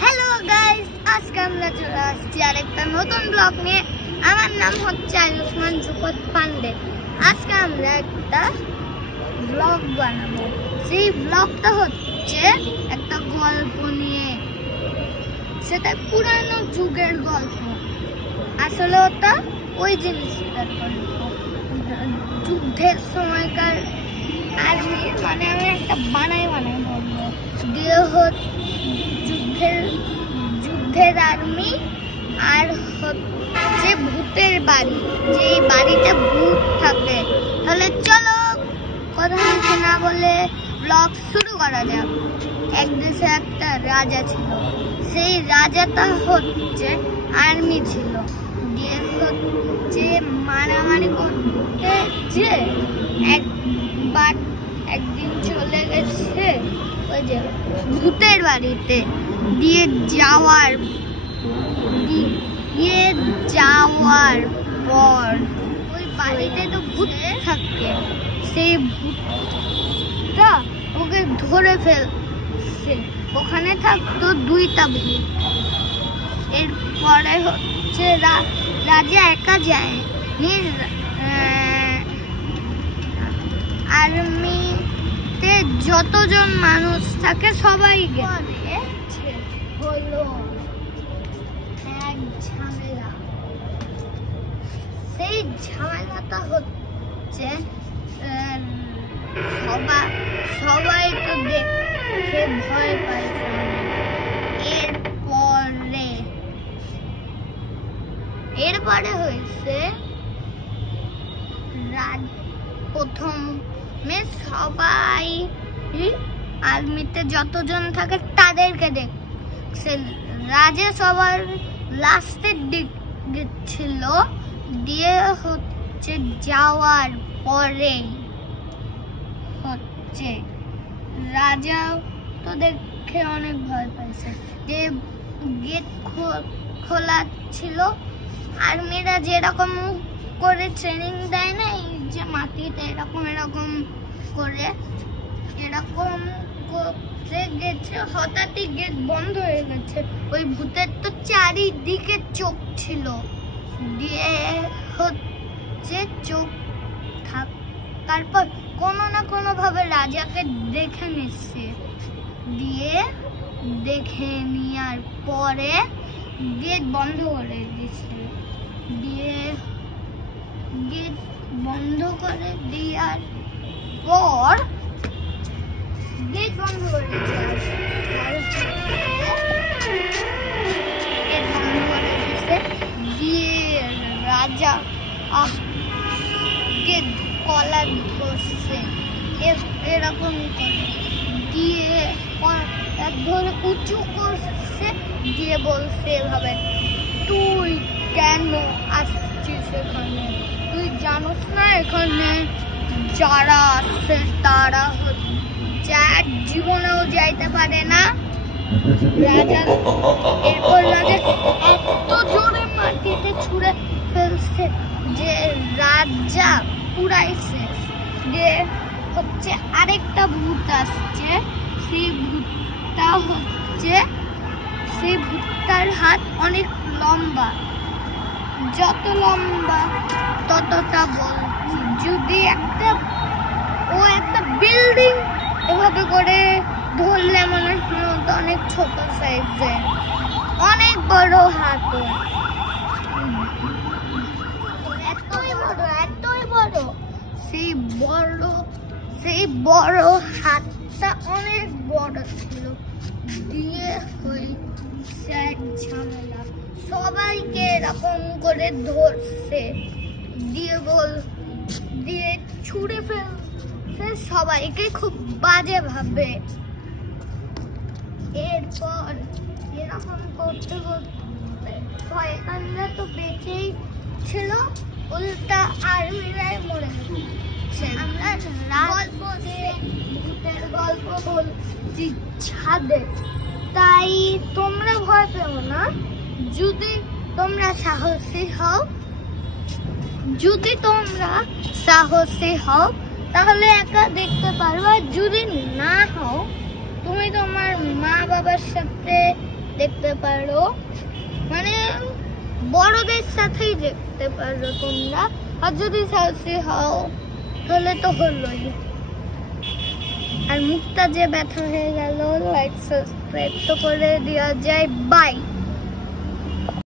Hello guys, আজকে আমরা চলে আসছি আরেকটা নতুন ব্লগ নিয়ে। আমার নাম হচ্ছে আয়ুষ্মান ধ্রুপদ পান্ডে। আজকে আমরা একটা ব্লগ বানাবো। সেই ব্লগটা হচ্ছে একটা গল্প নিয়ে। সেটা পুরানো যুগের গল্প। আসলে ওটা ওই জিনিসটার গল্প, যুদ্ধের সময়কার আর্মি। মানে আমি একটা বানাই বলবো দিয়ে যুদ্ধের আর্মি আর হচ্ছে ভূতের বাড়ি, যে বাড়িতে ভূত থাকে। তাহলে চলো কথা হচ্ছে না বলে ব্লগ শুরু করা যাক। এক দেশে একটা রাজা ছিল। সেই রাজাটা হচ্ছে আর্মি ছিল। দিয়ে হচ্ছে মারামারি করতে যে একদিন চলে গেছে ওই যে ভূতের বাড়িতে। দিয়ে যাওয়ার পর ওই বাড়িতে তো ভূত থাকে। সেই ভূতটা ওকে ধরে ফেলছে। ওখানে থাকতো দুইটা ভূত। এরপরে হচ্ছে রাজা একা যায়, আর্মিতে যতজন মানুষ থাকে সবাই হলো এক ঝামেলা। সেই ঝামেলাটা হচ্ছে সবাই তো দেখে ভয় পায়। এরপরে হয়েছে প্রথমে সবাই আর্মিতে যতজন থাকে তাদেরকে দেখছে। রাজা সবার লাস্টের দিকে ছিল। দিয়ে হচ্ছে যাওয়ার পরে হচ্ছে রাজা তো দেখে অনেক ভয় পাইছে। যে গেট খোলা ছিল। আর্মিরা যেরকম করে ট্রেনিং দেয় না, এই যে মাটিতে এরকম করে গেছে। হঠাৎই গেট বন্ধ হয়ে গেছে। ওই ভূতের তো চারিদিকে চোখ ছিল। দিয়ে হচ্ছে চোখ থাকার পর কোনো না কোনো ভাবে রাজাকে দেখে নিচ্ছে। দিয়ে দেখে নেওয়ার পরে গেট বন্ধ করে দিচ্ছে। দিয়ে গেট বন্ধ করে দেওয়ার পর দিয়ে রাজা গেট কলা ধরছে এরকম দিয়ে ধরে উঁচু করছে। দিয়ে বলছে এভাবে, তুই কেন আসছিস এখানে? তুই জানোস না এখানে যারা আছে তারা যার জীবনেও যাইতে পারে না। রাজা এরপর রাজা এত জোরে মাটিতে ছুঁড়ে ফেলছে যে রাজা পুরাই শেষ। দিয়ে হচ্ছে আরেকটা ভূত আসছে। সেই ভূতটার হাত অনেক লম্বা। যত লম্বা ততটা বল। যদি একটা বিল্ডিং এভাবে করে ধরলে মনে হয় অনেক ছোট সাইজে, অনেক বড় হাত। এতই বড়। সেই বড় হাতটা অনেক বড় ছিল। দিয়ে হয়েছে এক ঝামেলা। সবাইকে এরকম করে ধরছে। দিয়ে ছুঁড়ে ফেলছে সবাইকে খুব বাজে ভাবে। এরপর এরকম করতে করতে শয়তানরা তো বেঁচেই ছিল, উল্টা আর্মিরাই মরে গেছে। আমরা ভূতের গল্প বলছি ছাদে। তাই তোমরা ভয় পেও না। যদি তোমরা সাহসী হও তাহলে একা দেখতে পারবা। যদি না হও, তুমি তোমার মা বাবার সাথে দেখতে পারো, মানে বড়দের সাথেই দেখতে পারো তোমরা। আর যদি সাহসী হও তাহলে তো হলোই। আর মুখটা যে ব্যথা হয়ে গেল, লাইক সাবস্ক্রাইব তো করে দেওয়া যায়। বাই।